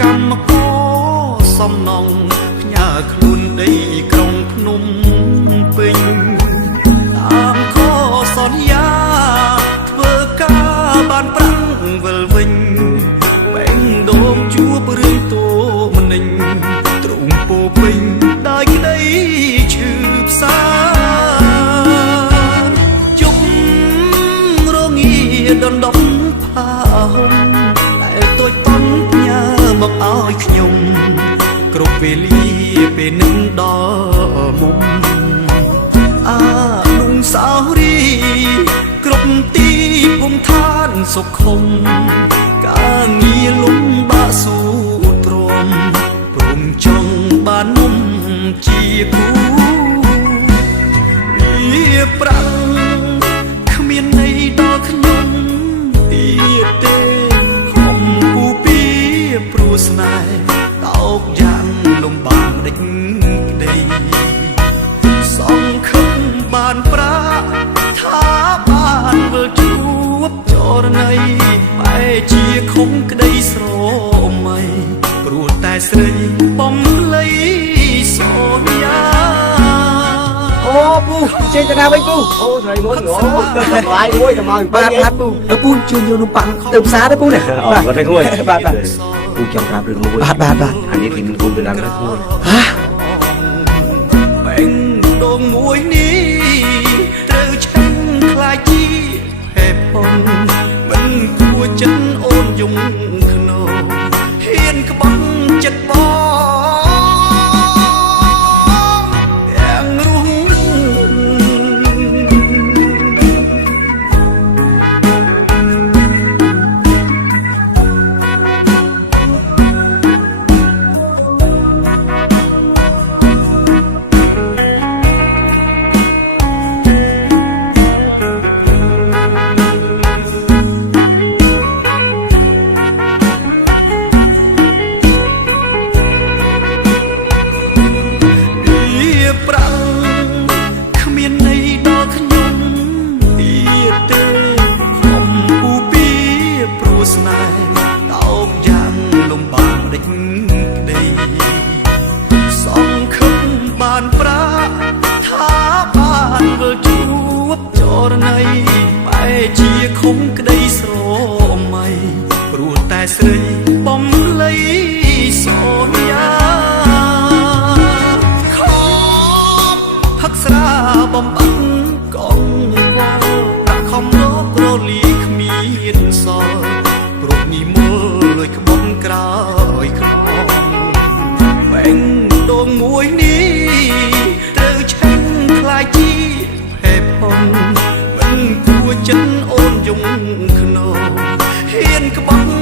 កម្មករសំណងផ្ញើខ្លួនដីក្រុងភ្នំពេញតាមខសន្យាធ្វើការបានប្រាំងវិលវិញបែងដងជួបរឿងតូមនិញទ្រូងពោពេញដោយក្តីឈឺផ្សាជុំរងាដណ្ដប់ផាហុំដែលតូចតន់មកឲ្យខ្ញុំគ្រប់វេលាពេលនឹងដល់មុំអានុសាវរីគ្រប់ទីភូមិឋានសុខុមការងារលំបាកស៊ូទ្រាំព្រមចង់បាននំជាគូវាប្រាំងគ្មានន័យដល់ខ្ញុំទៀតទេព្រោះស្នេហ៍តោកយ៉ាងលំបាកដេចក្តីសង្ឃឹមបានប្រាថាបានវិលជួបចរណីបែជាខំក្តីស្រមៃព្រោះតែស្រីបំលៃសន្យាអូពូចេញទៅណាវិញពូអូស្រីមួយអូឡាយមួយទៅមកបាទពូទៅពូជួយយកនំប៉័ងទៅផ្សារទៅពូនេះបាទគាត់ទៅគួយបាទពូចង់ប្រាប់រឿងមួយបាទអានេះពីនឹងគុំទៅដល់ទៅមួយបែងដងមួយនេះត្រូវឆាំងខ្លាចជាហេតុផលមិនគួរចិត្តអូនយំខ្នងហ៊ានក្បត់ចិត្តបងស្នេហ៍តោកយ៉ាងលំបាកដេចក្តីសង្ឃឹមបានប្រាថាបានវិលជួបចរណីបែជាខំក្តីស្រមៃព្រោះតែស្រីបំលៃសន្យាខំផឹកស្រាបំបត្តិកងវល់ដាក់ខំរករលីគ្មានសល់ព្រោះនេះមើលលួយក្បត់ក្រោយខ្នងបែងដងមួយនេះត្រូវឆាំងខ្លាចជាហេតុផលមិនគួរចិត្តអូនយំខ្នងហ៊ានក្បត់